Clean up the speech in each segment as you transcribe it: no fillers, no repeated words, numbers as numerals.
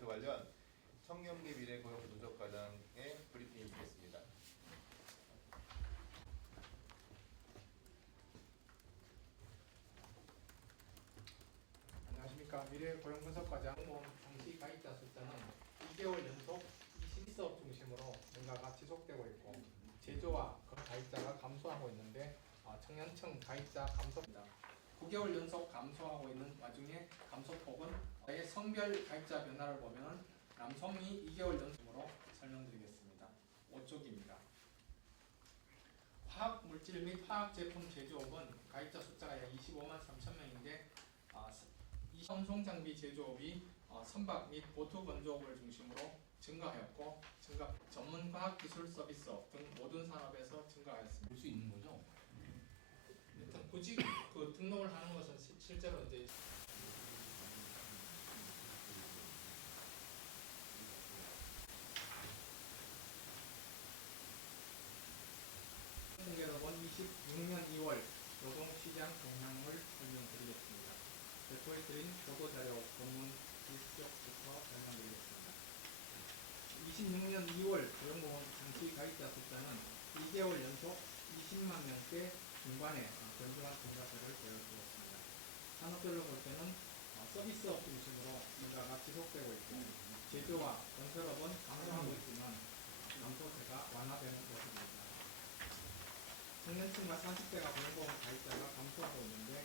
발표 관련 청렴계 미래 고용 분석 과장의 브리핑이 있겠습니다. 안녕하십니까. 미래고용분석과장 공무원 정시 가입자 숫자는 2개월 연속 20업 중심으로 증가가 지속되고 있고 제조와 가입자가 감소하고 있는데 청년층 가입자 감소입니다. 9개월 연속 감소하고 있는 와중에 감소폭은 성별 가입자 변화를 보면 남성이 2개월 연속으로 설명드리겠습니다. 5쪽입니다. 화학물질 및 화학제품 제조업은 가입자 숫자가 약 25만 3천 명인데 운송장비 제조업이 선박 및 보트 건조업을 중심으로 증가하였고 전문과학기술 서비스업 등 모든 산업에서 증가하였습니다. 볼 수 있는 거죠? 일단 굳이 등록을 하는 것은 실제로 이제 통계로 본 26년 2월 노동시장 동향을 설명드리겠습니다. 배포해 드린 보도자료 본문 1쪽부터 설명드리겠습니다. 26년 2월 고용보험 정시 가입자 숫자는 2개월 연속 20만 명대 중반에 견조한 증가세를 보여주었습니다. 산업별로 볼 때는 서비스업 중심으로 증가가 지속되고 있고 제조와 건설업은 감소하고 있지만 감소세가 완화되는 모습입니다. 청년층과 40대가 고용보험 가입자가 감소하고 있는데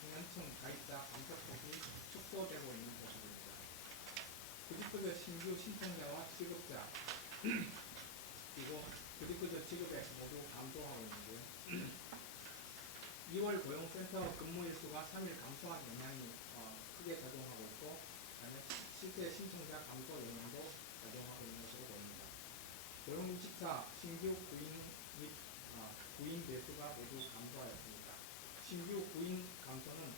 청년층 가입자 감소폭이 축소되고 있는 모습입니다. 구직급여 신규 신청자와 취급자 그리고 구직급여 지급액 모두 감소하고 있는데요. 2월 고용센터 근무일 수가 3일 감소한 영향이 크게 작용하고 있고 실제 신청자 감소 영향도 작용하고 있는 것으로 보입니다. 고용인식사 신규 구인 및 구인 배수가 모두 감소하였습니다. 신규 구인 감소는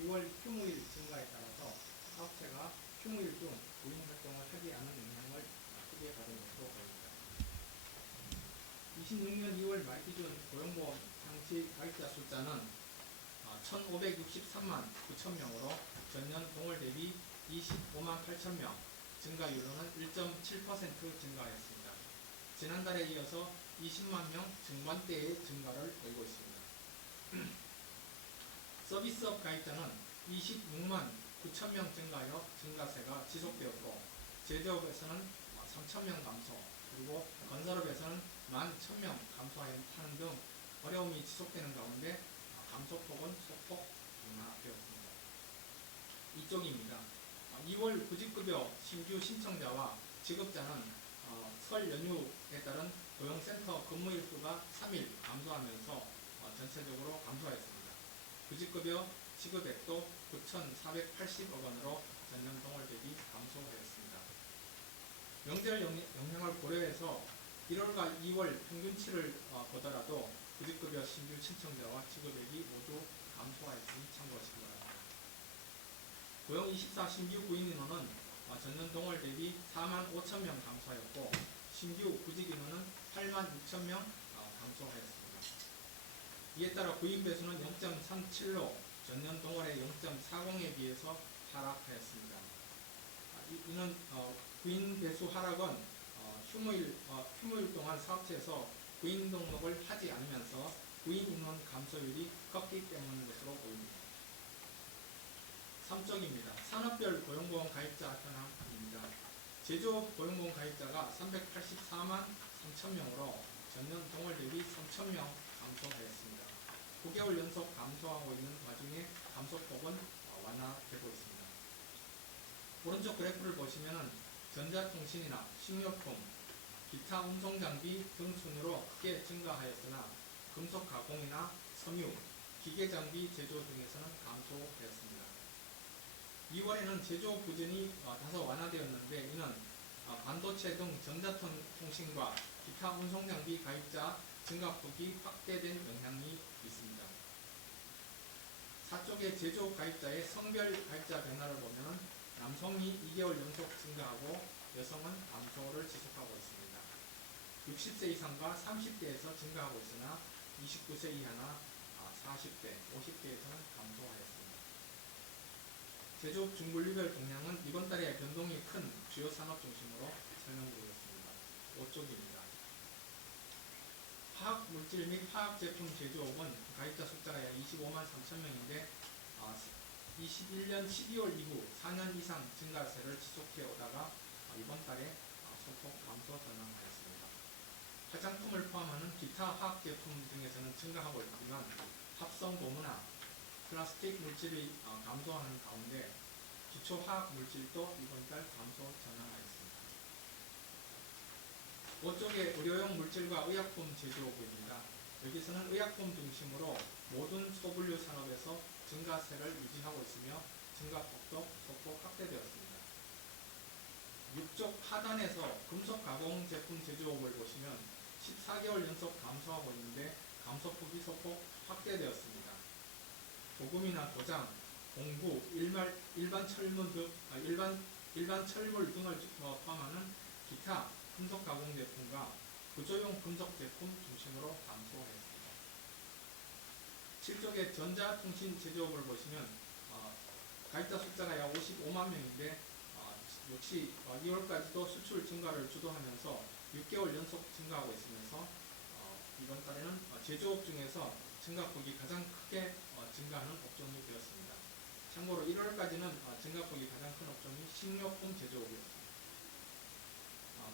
2월 휴무일 증가에 따라서 사업체가 휴무일 중 구인 활동을 하지 않은 영향을 크게 받은 것으로 보입니다. 26년 2월 말 기준 고용보험 장치 가입자 숫자는 1,563만 9천 명으로 전년 동월 대비 25만 8천 명, 증가율로는 1.7% 증가하였습니다. 지난달에 이어서 20만 명 중반대의 증가를 보이고 있습니다. 서비스업 가입자는 26만 9천 명 증가하여 증가세가 지속되었고 제조업에서는 3천 명 감소, 그리고 건설업에서는 11,000명 감소하는 등 어려움이 지속되는 가운데 감소폭은 소폭 완화되었습니다. 이쪽입니다. 2월 구직급여 신규 신청자와 지급자는 설 연휴에 따른 고용센터 근무일 수가 3일 감소하면서 전체적으로 감소하였습니다. 구직급여 지급액도 9,480억 원으로 전년 동월 대비 감소하였습니다. 명절 영향을 고려해서 1월과 2월 평균치를 보더라도 구직급여 신규 신청자와 지급액이 모두 감소하였으니 참고하시기 바랍니다. 고용24 신규 구인 인원은 전년 동월 대비 4만 5천 명 감소하였고 신규 구직 인원은 8만 6천 명 감소하였습니다. 이에 따라 구인 배수는 0.37로 전년 동월의 0.40에 비해서 하락하였습니다. 이는 구인 배수 하락은 휴무일 동안 사업체에서 구인 등록을 하지 않으면서 구인 인원 감소율이 컸기 때문인 것으로 보입니다. 3쪽입니다. 산업별 고용보험 가입자 현황입니다. 제조업 고용보험 가입자가 384만 3천 명으로 전년 동월 대비 3천 명 감소하였습니다. 9개월 연속 감소하고 있는 와중에 감소폭은 완화되고 있습니다. 오른쪽 그래프를 보시면 전자통신이나 식료품, 기타 운송장비 등 순으로 크게 증가하였으나 금속 가공이나 섬유, 기계장비 제조 등에서는 감소되었습니다. 2월에는 제조 부진이 다소 완화되었는데 이는 반도체 등 전자통신과 기타 운송장비 가입자 증가폭이 확대된 영향이 있습니다. 4쪽의 제조 가입자의 성별 가입자 변화를 보면 남성이 2개월 연속 증가하고 여성은 감소를 지속하고 있습니다. 60세 이상과 30대에서 증가하고 있으나 29세 이하나 40대, 50대에서는 감소하였습니다. 제조업 중분류별 동향은 이번 달에 변동이 큰 주요 산업 중심으로 설명드리겠습니다. 5쪽입니다. 화학물질 및 화학제품 제조업은 가입자 숫자가 약 25만 3천 명인데 21년 12월 이후 4년 이상 증가세를 지속해 오다가 이번 달에 소폭 감소 전환하였습니다. 화장품을 포함하는 기타 화학제품 등에서는 증가하고 있지만 합성 고무나 플라스틱 물질이 감소하는 가운데 기초 화학 물질도 이번 달 감소 전환하였습니다. 5쪽의 의료용 물질과 의약품 제조업입니다. 여기서는 의약품 중심으로 모든 소분류 산업에서 증가세를 유지하고 있으며 증가폭도 소폭 확대되었습니다. 6쪽 하단에서 금속 가공 제품 제조업을 보시면 14개월 연속 감소하고 있는데 감소폭이 소폭 확대되었습니다. 도금이나 도장, 공구, 일반 철물 등을 포함하는 기타 금속 가공 제품과 구조용 금속 제품 중심으로 감소했습니다. 7쪽의 전자통신 제조업을 보시면 가입자 숫자가 약 55만 명인데 역시 2월까지도 수출 증가를 주도하면서 6개월 연속 증가하고 있으면서 이번 달에는 제조업 중에서 증가폭이 가장 크게 증가하는 업종이 되었습니다. 참고로 1월까지는 증가폭이 가장 큰 업종이 식료품 제조업이었습니다.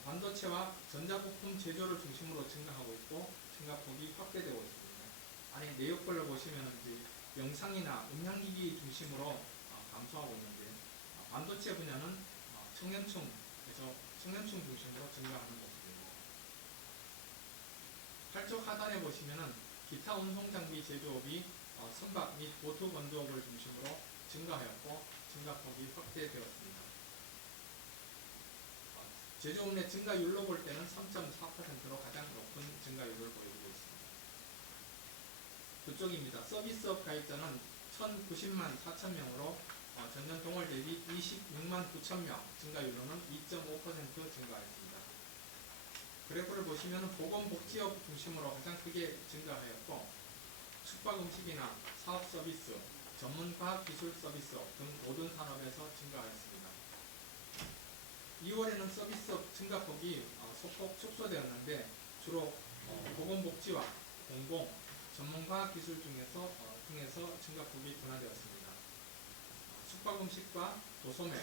반도체와 전자부품 제조를 중심으로 증가하고 있고 증가폭이 확대되고 있습니다. 안에 내역별로 보시면 이제 영상이나 음향기기 중심으로 감소하고 있는데 반도체 분야는 청년층 중심으로 증가하는 모습입니다. 8쪽 하단에 보시면은 기타 운송장비 제조업이 선박 및 보트 건조업을 중심으로 증가하였고 증가폭이 확대되었습니다. 제조업 내 증가율로 볼 때는 3.4%로 가장 높은 증가율을 보여주고 있습니다. 그쪽입니다. 서비스업 가입자는 1,090만 4천 명으로 전년 동월 대비 26만 9천 명, 증가율로는 2.5% 증가했습니다. 그래프를 보시면 보건복지업 중심으로 가장 크게 증가하였고 숙박음식이나 사업서비스, 전문과학기술 서비스업 등 모든 산업에서 증가하였습니다. 2월에는 서비스업 증가폭이 소폭 축소되었는데 주로 보건복지와 공공, 전문과학기술 등에서 증가폭이 둔화되었습니다. 숙박음식과 도소매,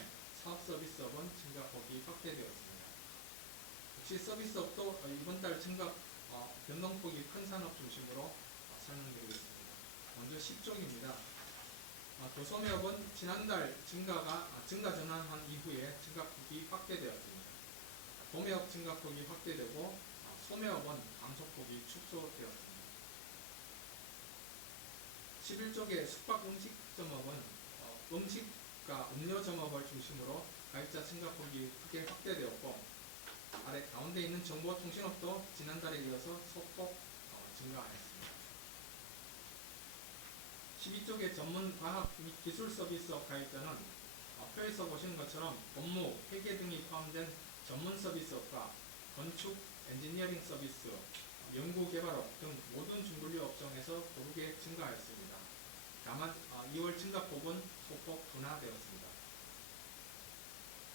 사업서비스업은 증가폭이 확대되었습니다. 역시 서비스업도 이번 달 증가 변동폭이 큰 산업 중심으로 설명드리겠습니다. 먼저 10쪽입니다. 도소매업은 지난달 증가 전환한 이후에 증가폭이 확대되었습니다. 도매업 증가폭이 확대되고 소매업은 감소폭이 축소되었습니다. 11쪽의 숙박음식점업은 음식과 음료점업을 중심으로 가입자 증가폭이 크게 확대되었고 아래 가운데 있는 정보통신업도 지난달에 이어서 소폭 증가하였습니다. 12쪽의 전문과학 및 기술 서비스업 가입자는 표에서 보시는 것처럼 업무, 회계 등이 포함된 전문 서비스업과 건축, 엔지니어링 서비스, 연구개발업 등 모든 중분류 업종에서 고르게 증가하였습니다. 다만 2월 증가폭은 소폭 둔화되었습니다.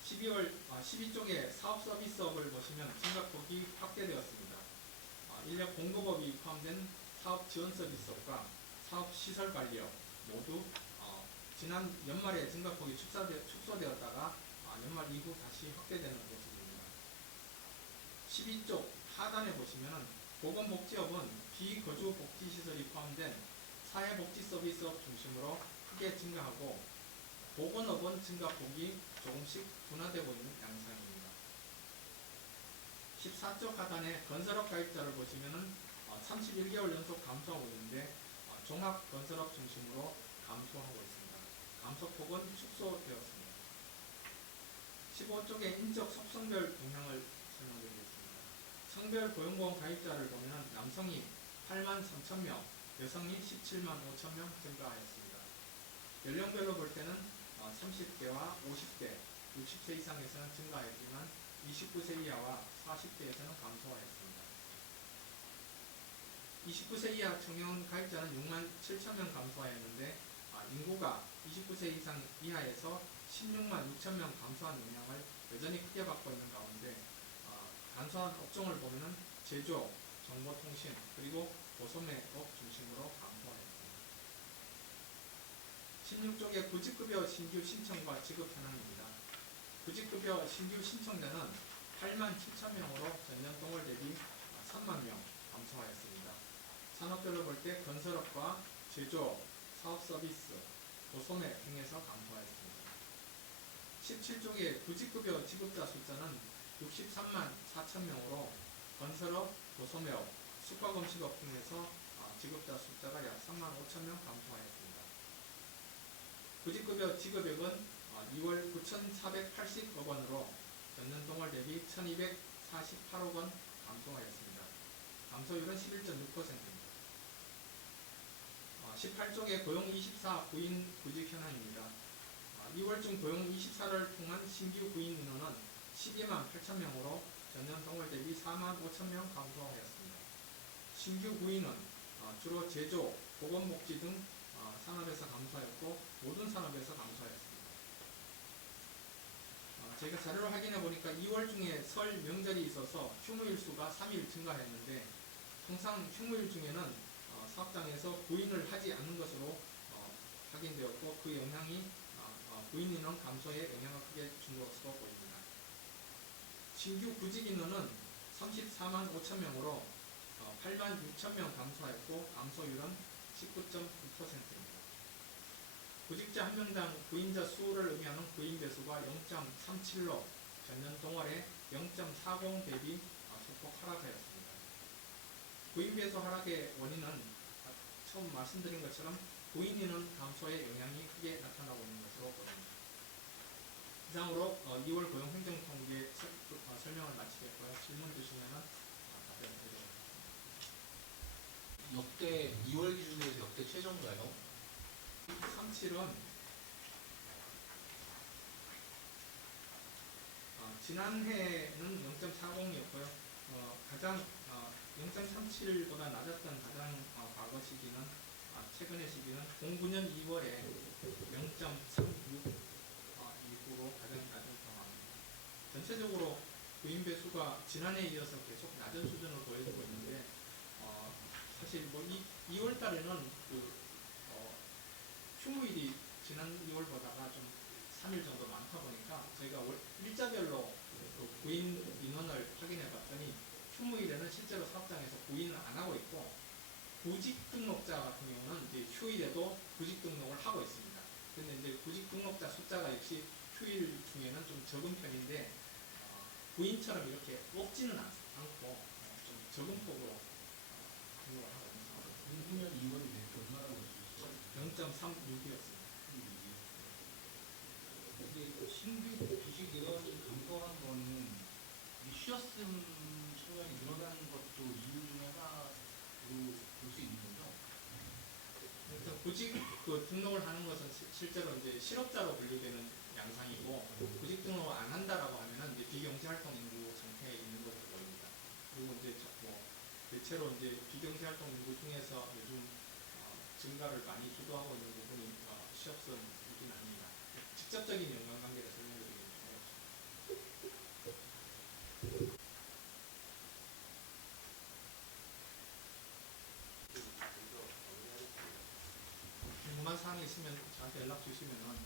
12쪽의 사업 서비스업을 보시면 증가폭이 확대되었습니다. 인력 공급업이 포함된 사업 지원 서비스업과 사업 시설 관리업 모두 지난 연말에 증가폭이 축소되었다가 연말 이후 다시 확대되는 모습입니다. 12쪽 하단에 보시면 보건복지업은 비거주 복지시설이 포함된 사회복지 서비스업 중심으로 크게 증가하고 보건업은 증가폭이 조금씩 둔화되고 있는 양상입니다. 14쪽 하단에 건설업 가입자를 보시면 31개월 연속 감소하고 있는데 종합건설업 중심으로 감소하고 있습니다. 감소폭은 축소되었습니다. 15쪽의 인적 속성별 동향을 설명드리겠습니다. 성별 고용보험 가입자를 보면 남성이 8만 3천 명, 여성이 17만 5천 명 증가하였습니다. 연령별로 볼 때는 30대와 50대, 60세 이상에서는 증가했지만 29세 이하와 40대에서는 감소하였습니다. 29세 이하 청년 가입자는 6만 7천 명 감소하였는데 인구가 29세 이상 이하에서 16만 6천 명 감소한 영향을 여전히 크게 받고 있는 가운데 감소한 업종을 보면은 제조, 정보통신, 그리고 보소매업 중심으로 감소하였습니다. 16쪽의 구직급여 신규 신청과 지급 현황입니다. 구직급여 신규 신청자는 8만 7천 명으로 전년 동월 대비 3만 명 감소하였습니다. 산업별로 볼 때 건설업과 제조, 사업서비스, 보소매 등에서 감소하였습니다. 17쪽의 구직급여 지급자 숫자는 63만 4천 명으로 건설업, 보소매업, 숙박음식업 등에서 지급자 숫자가 약 3만 5천 명 감소하였습니다. 구직급여 지급액은 2월 9,480억 원으로 전년 동월 대비 1,248억 원 감소하였습니다. 감소율은 11.6%입니다. 18쪽의 고용24 구인 구직 현황입니다. 2월 중 고용24를 통한 신규 구인 인원은 12만 8천 명으로 전년 동월 대비 4만 5천 명 감소하였습니다. 신규 구인은 주로 제조, 보건복지 등 산업에서 감소하였고 모든 산업에서 감소하였습니다. 제가 자료를 확인해 보니까 2월 중에 설 명절이 있어서 휴무일 수가 3일 증가했는데 통상 휴무일 중에는 사업장에서 구인을 하지 않는 것으로 확인되었고 그 영향이 구인 인원 감소에 영향을 크게 준 것으로 보입니다. 신규 구직 인원은 34만 5천 명으로 8만 6천 명 감소하였고 감소율은 19.9%입니다. 구직자 한 명당 구인자 수를 의미하는 구인 배수가 0.37로 전년 동월에 0.40 대비 소폭 하락하였습니다. 구인 배수 하락의 원인은 처음 말씀드린 것처럼 구인 인원 감소의 영향이 크게 나타나고 있는 것으로 보입니다. 이상으로 2월 고용 행정 통계 설명을 마치겠고요. 질문 주시면 답변을 드리겠습니다. 역대 2월 기준에서 역대 최저인가요? 37은 지난해는 0.40이었고요. 가장 0.37보다 낮았던 가장 과거 시기는 최근의 시기는 09년 2월에 0.36 이후로 가장 낮은 상황입니다. 전체적으로 구인 배수가 지난해에 이어서 계속 낮은 수준을 보여주고 있는데 사실 2월 달에는 휴무일이 지난 2월보다가 좀 3일 정도 많다 보니까 저희가 일자별로 구인 인원을 확인해 봤더니 휴무일에는 실제로 사업장에서 구인을 안 하고 있고 구직 등록자 같은 경우는 이제 휴일에도 구직 등록을 하고 있습니다. 근데 이제 구직 등록자 숫자가 역시 휴일 중에는 좀 적은 편인데 구인처럼 이렇게 높지는 않고 좀 적은 폭으로 등록을 하고 있는 상황입니다. 09년 2월이 얼마나 됐었어요? 0.36이었습니다. 이게 신규 구직 인원이 감소한 거는 쉬었음 청년이 늘어나는 것도 이유 중에 하나로 볼 수 있는 거죠? 일단 구직 등록을 하는 것은 실제로 이제 실업자로 분류되는 양상이고 구직 등록을 안 한다라고 하면은 이제 비경제 활동 인구 상태에 있는 것으로 보입니다. 그리고 이제 대체로 이제 비경제 활동 인구 중에서 요즘 증가를 많이 주도하고 있는 부분이 취업선이긴 합니다. 직접적인 연관관계를 설명드리기는 어렵습니다. 궁금한 사항이 있으면 저한테 연락 주시면은